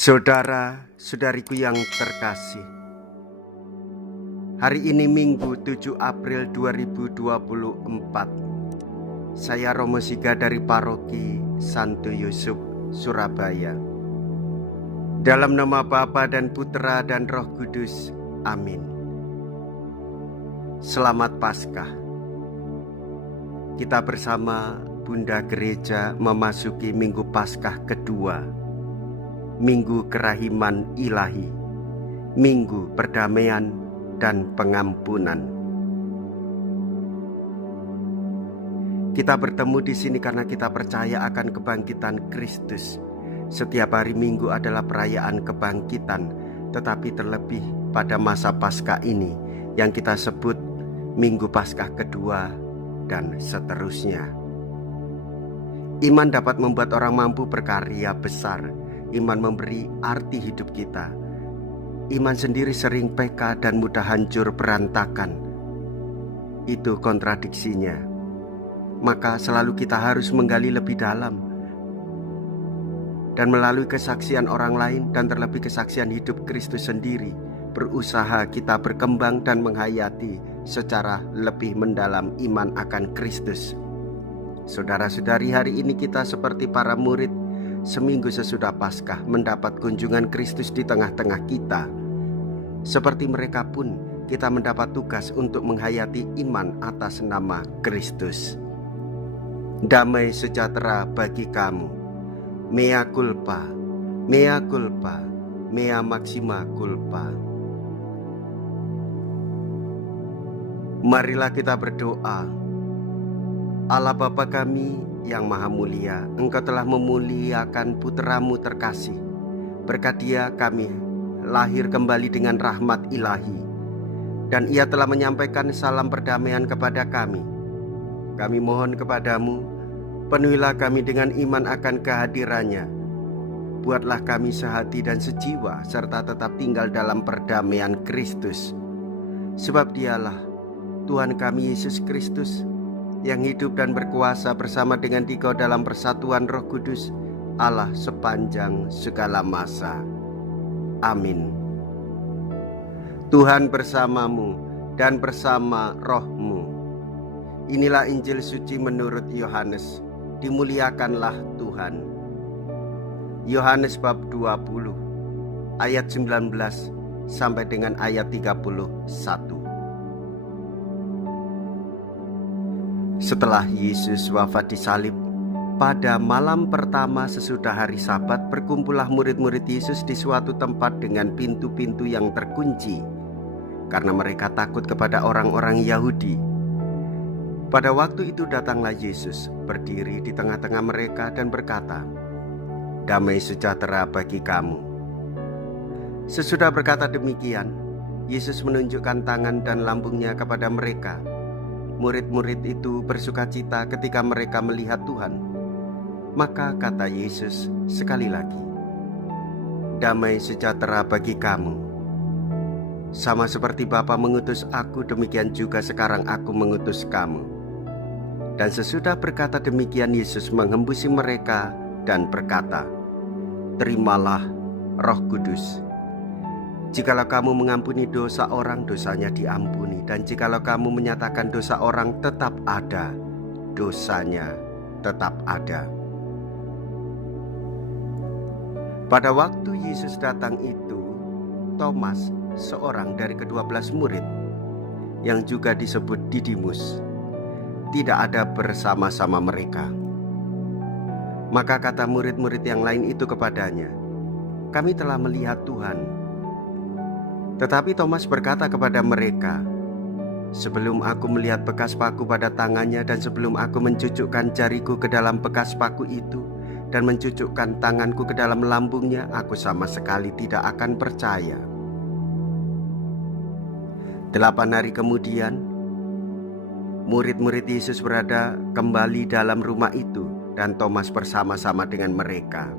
Saudara-saudariku yang terkasih, hari ini Minggu 7 April 2024. Saya Romo Siga dari Paroki Santo Yusuf, Surabaya. Dalam nama Bapa dan Putra dan Roh Kudus. Amin. Selamat Paskah. Kita bersama Bunda Gereja memasuki Minggu Paskah kedua, Minggu Kerahiman Ilahi, Minggu Perdamaian dan Pengampunan. Kita bertemu di sini karena kita percaya akan kebangkitan Kristus. Setiap hari Minggu adalah perayaan kebangkitan, tetapi terlebih pada masa Paskah ini yang kita sebut Minggu Paskah kedua dan seterusnya. Iman dapat membuat orang mampu berkarya besar. Iman memberi arti hidup kita. Iman sendiri sering peka dan mudah hancur berantakan. Itu kontradiksinya. Maka selalu kita harus menggali lebih dalam. Dan melalui kesaksian orang lain dan terlebih kesaksian hidup Kristus sendiri, berusaha kita berkembang dan menghayati secara lebih mendalam iman akan Kristus. Saudara-saudari, hari ini kita seperti para murid seminggu sesudah Paskah mendapat kunjungan Kristus di tengah-tengah kita. Seperti mereka pun kita mendapat tugas untuk menghayati iman atas nama Kristus. Damai sejahtera bagi kamu. Mea culpa, mea culpa, mea maxima culpa. Marilah kita berdoa. Allah Bapa kami yang maha mulia, Engkau telah memuliakan putra-Mu terkasih. Berkat Dia kami lahir kembali dengan rahmat ilahi, dan Ia telah menyampaikan salam perdamaian kepada kami. Kami mohon kepadamu, penuhilah kami dengan iman akan kehadirannya. Buatlah kami sehati dan sejiwa, serta tetap tinggal dalam perdamaian Kristus. Sebab Dialah Tuhan kami Yesus Kristus, yang hidup dan berkuasa bersama dengan Dikau dalam persatuan Roh Kudus, Allah sepanjang segala masa. Amin. Tuhan bersamamu dan bersama rohmu. Inilah Injil suci menurut Yohanes. Dimuliakanlah Tuhan. Yohanes bab 20 ayat 19 sampai dengan ayat 31. Setelah Yesus wafat di salib, pada malam pertama sesudah hari Sabat, berkumpullah murid-murid Yesus di suatu tempat dengan pintu-pintu yang terkunci, karena mereka takut kepada orang-orang Yahudi. Pada waktu itu datanglah Yesus, berdiri di tengah-tengah mereka dan berkata, "Damai sejahtera bagi kamu." Sesudah berkata demikian, Yesus menunjukkan tangan dan lambungnya kepada mereka. Murid-murid itu bersukacita ketika mereka melihat Tuhan. Maka kata Yesus sekali lagi, "Damai sejahtera bagi kamu. Sama seperti Bapa mengutus aku, demikian juga sekarang aku mengutus kamu." Dan sesudah berkata demikian, Yesus menghembusi mereka dan berkata, "Terimalah Roh Kudus. Jikalau kamu mengampuni dosa orang, dosanya diampuni. Dan jikalau kamu menyatakan dosa orang, tetap ada, dosanya tetap ada." Pada waktu Yesus datang itu, Thomas, seorang dari ke-12 murid, yang juga disebut Didimus, tidak ada bersama-sama mereka. Maka kata murid-murid yang lain itu kepadanya, "Kami telah melihat Tuhan." Tetapi Thomas berkata kepada mereka, "Sebelum aku melihat bekas paku pada tangannya, dan sebelum aku mencucukkan jariku ke dalam bekas paku itu, dan mencucukkan tanganku ke dalam lambungnya, aku sama sekali tidak akan percaya." 8 hari kemudian, murid-murid Yesus berada kembali dalam rumah itu, dan Thomas bersama-sama dengan mereka.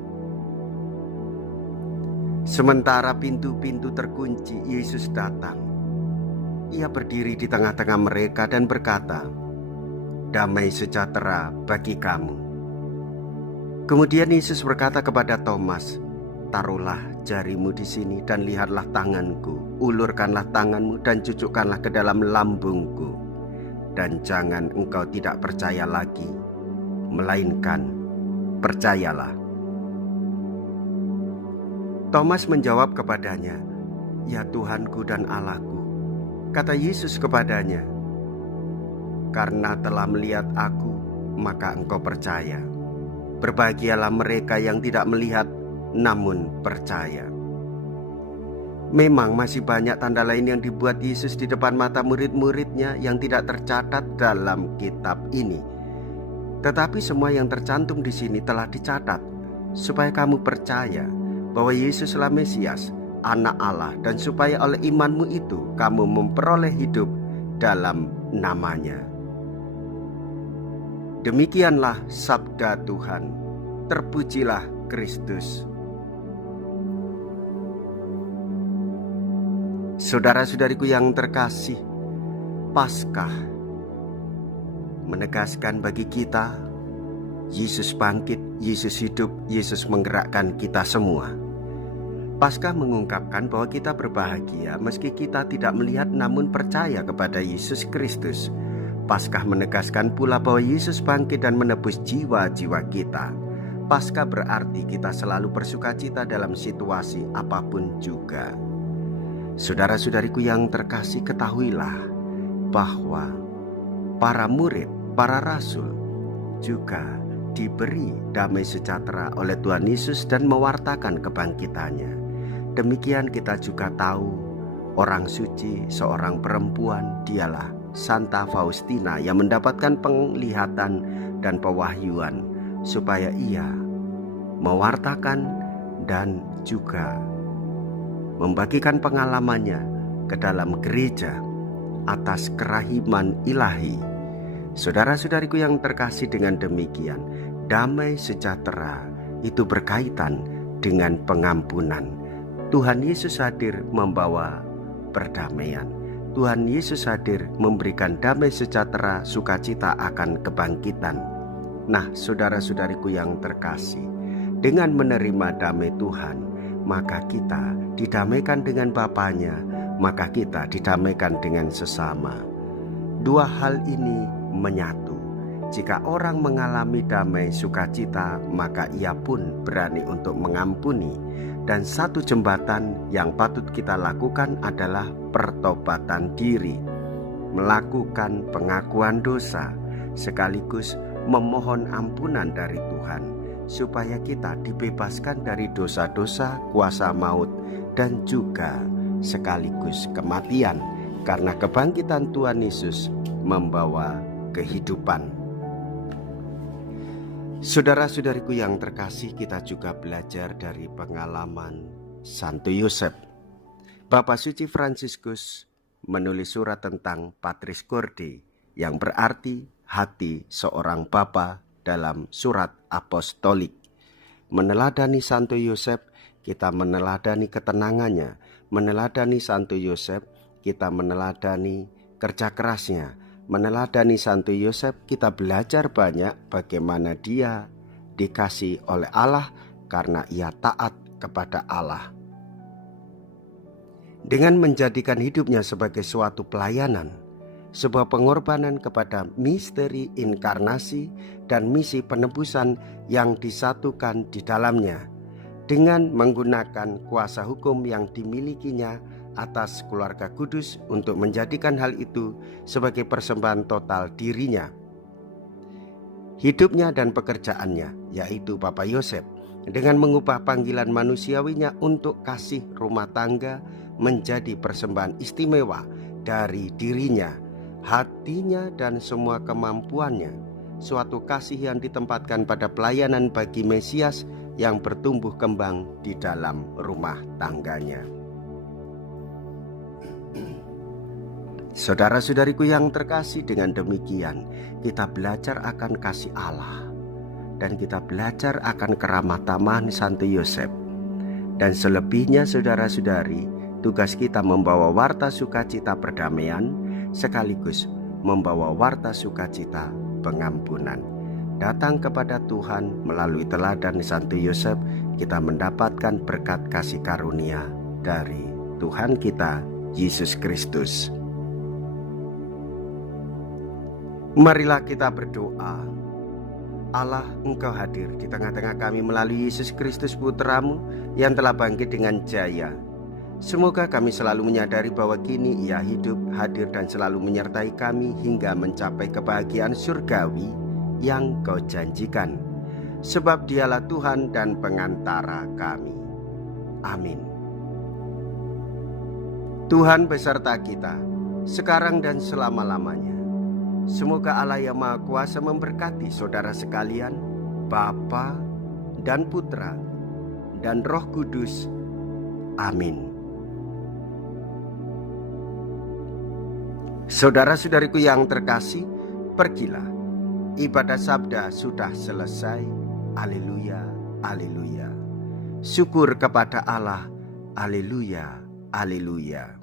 Sementara pintu-pintu terkunci, Yesus datang. Ia berdiri di tengah-tengah mereka dan berkata, "Damai sejahtera bagi kamu." Kemudian Yesus berkata kepada Thomas, "Taruhlah jarimu di sini dan lihatlah tanganku. Ulurkanlah tanganmu dan cucukkanlah ke dalam lambungku. Dan jangan engkau tidak percaya lagi, melainkan percayalah." Thomas menjawab kepadanya, "Ya Tuhanku dan Allahku." Kata Yesus kepadanya, "Karena telah melihat aku, maka engkau percaya. Berbahagialah mereka yang tidak melihat, namun percaya." Memang masih banyak tanda lain yang dibuat Yesus di depan mata murid-muridnya yang tidak tercatat dalam kitab ini. Tetapi semua yang tercantum di sini telah dicatat, supaya kamu percaya bahwa Yesuslah Mesias, Anak Allah, dan supaya oleh imanmu itu kamu memperoleh hidup dalam namanya. Demikianlah sabda Tuhan. Terpujilah Kristus. Saudara-saudariku yang terkasih, Paskah menegaskan bagi kita, Yesus bangkit, Yesus hidup, Yesus menggerakkan kita semua. Paskah mengungkapkan bahwa kita berbahagia meski kita tidak melihat namun percaya kepada Yesus Kristus. Paskah menegaskan pula bahwa Yesus bangkit dan menebus jiwa-jiwa kita. Paskah berarti kita selalu bersukacita dalam situasi apapun juga. Saudara-saudariku yang terkasih, ketahuilah bahwa para murid, para rasul juga diberi damai sejahtera oleh Tuhan Yesus dan mewartakan kebangkitannya. Demikian kita juga tahu orang suci, seorang perempuan, dialah Santa Faustina yang mendapatkan penglihatan dan pewahyuan supaya ia mewartakan dan juga membagikan pengalamannya ke dalam gereja atas kerahiman ilahi. Saudara-saudariku yang terkasih, dengan demikian damai sejahtera itu berkaitan dengan pengampunan. Tuhan Yesus hadir membawa perdamaian. Tuhan Yesus hadir memberikan damai sejahtera, sukacita akan kebangkitan. Nah, saudara-saudariku yang terkasih, dengan menerima damai Tuhan, maka kita didamaikan dengan Bapanya, maka kita didamaikan dengan sesama. Dua hal ini menyatu. Jika orang mengalami damai sukacita, maka ia pun berani untuk mengampuni. Dan satu jembatan yang patut kita lakukan adalah pertobatan diri, melakukan pengakuan dosa, sekaligus memohon ampunan dari Tuhan, supaya kita dibebaskan dari dosa-dosa, kuasa maut, dan juga sekaligus kematian, karena kebangkitan Tuhan Yesus membawa kehidupan. Saudara-saudariku yang terkasih, kita juga belajar dari pengalaman Santo Yosef. Bapak Suci Fransiskus menulis surat tentang Patris Corde, yang berarti hati seorang bapa, dalam surat apostolik. Meneladani Santo Yosef, kita meneladani ketenangannya. Meneladani Santo Yosef, kita meneladani kerja kerasnya. Meneladani Santo Yosef, kita belajar banyak bagaimana dia dikasih oleh Allah karena ia taat kepada Allah. Dengan menjadikan hidupnya sebagai suatu pelayanan, sebuah pengorbanan kepada misteri inkarnasi dan misi penebusan yang disatukan di dalamnya, dengan menggunakan kuasa hukum yang dimilikinya atas keluarga kudus untuk menjadikan hal itu sebagai persembahan total dirinya. Hidupnya dan pekerjaannya, yaitu Bapak Yosef, dengan mengubah panggilan manusiawinya untuk kasih rumah tangga menjadi persembahan istimewa dari dirinya, hatinya, dan semua kemampuannya. Suatu kasih yang ditempatkan pada pelayanan bagi Mesias yang bertumbuh kembang di dalam rumah tangganya. Saudara-saudariku yang terkasih, dengan demikian kita belajar akan kasih Allah dan kita belajar akan keramah tamahan Santo Yosef. Dan selebihnya, saudara-saudari, tugas kita membawa warta sukacita perdamaian sekaligus membawa warta sukacita pengampunan. Datang kepada Tuhan melalui teladan Santo Yosef, kita mendapatkan berkat kasih karunia dari Tuhan kita Yesus Kristus. Marilah kita berdoa. Allah, Engkau hadir di tengah-tengah kami melalui Yesus Kristus Putra-Mu yang telah bangkit dengan jaya. Semoga kami selalu menyadari bahwa kini Ia hidup, hadir dan selalu menyertai kami hingga mencapai kebahagiaan surgawi yang Kau janjikan. Sebab Dialah Tuhan dan pengantara kami. Amin. Tuhan beserta kita, sekarang dan selama-lamanya. Semoga Allah yang Maha Kuasa memberkati saudara sekalian, Bapa dan Putra dan Roh Kudus. Amin. Saudara-saudariku yang terkasih, pergilah. Ibadah sabda sudah selesai. Haleluya, haleluya. Syukur kepada Allah. Haleluya, haleluya.